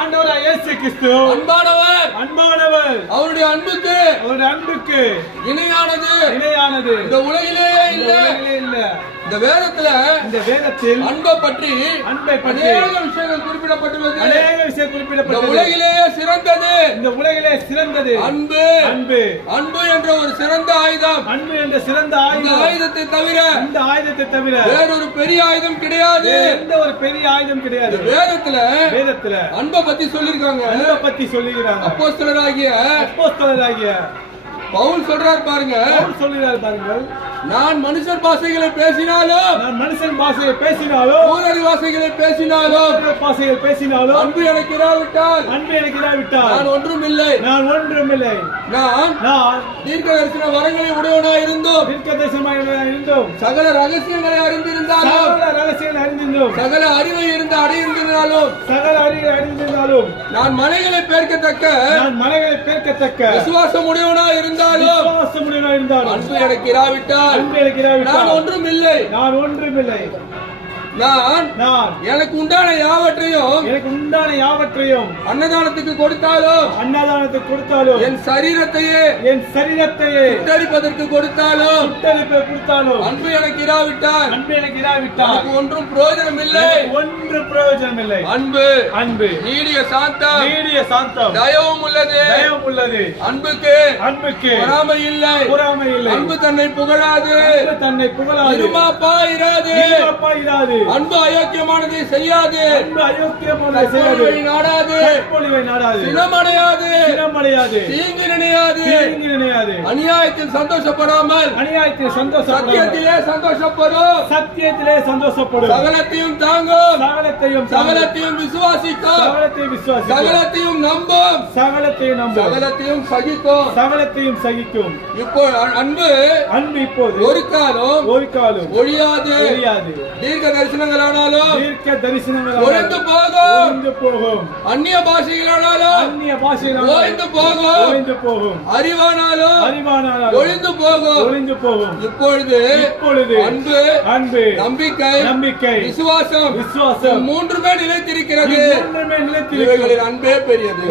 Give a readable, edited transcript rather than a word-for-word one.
ஆண்டவராகிய இயேசு கிறிஸ்து அன்பானவர் அவருடைய அன்புக்கு இணையானது இந்த உலகிலே இல்ல. இந்த வேதத்தில் அன்பை பற்றி அநேக விஷயங்கள் குறிப்பிடப்பட்டுள்ளது. இந்த உலகிலே சிறந்தது அன்பு என்ற ஒரு சிறந்த ஆயுதம். இந்த ஆயுதத்தை தவிர வேறொரு பெரிய ஆயுதம் கிடையாது. வேதத்துல அன்பை பத்தி சொல்லிருக்காங்க. அப்போஸ்தலராகிய பவுல் சொல்றார் பாருங்க. நான் மனுஷர் பாஷைகளை பேசினாலும் ஊரடி பாஷைகளை பேசினாலும் அன்பு எனக்கு இராவிட்டால் நான் ஒன்றுமில்லை. நான் தீர்க்க தரிசன வரங்களை உடையவனாய் இருந்தோம் சகல ரகசியங்களை அறிந்திருந்தாலும் சகல அறிவை அடைந்திருந்தாலும் நான் மலைகளை பேர்க்கத்தக்க விசுவாசம் உடையவனாய் இருந்தாலும் அன்பு எனக்கு இராவிட்டால் நான் ஒன்றுமில்லை. நான் எனக்கு உண்டான யாவற்றையும் அன்னதானத்துக்கு கொடுத்தாலும் என் சரீரத்தையே சுட்டரிப்பதற்கு கொடுத்தாலும் அன்பு எனக்கு இராவிட்டால் எனக்கு ஒன்றும் பிரயோஜனம் இல்லை. அன்பு நீடிய சாந்தம் தயவும் உள்ளது. அன்புக்கு பொறாமை இல்லை. அன்பு தன்னை புகழாது. இருமாப்பா இராது. அன்பு அயோக்கியமானதை செய்யாது. நாடாது. சினமடையாது. தீங்கு நினையாது. அநியாயத்தில் சந்தோஷப்படாமல் சத்தியத்திலே சந்தோஷப்படும். சகலத்தையும் தாங்கும். சகலத்தையும் விசுவாசிக்கும். சகலத்தையும் நம்பும். சகலத்தையும் சகிக்கும். இப்போ அன்பு இப்போது ஒரு காலம் ஒழியாது. தீர்க்க தரிசனங்களானாலும் ஒழிந்து போகும். அந்நிய பாஷைகளானாலும் ஒழிந்து போகும். அறிவானாலும் ஒழிந்து போகும். இப்பொழுது அன்பு நம்பிக்கை விசுவாசம் மூன்றுமே நிலைத்திருக்கிறது. அன்பே பெரியது.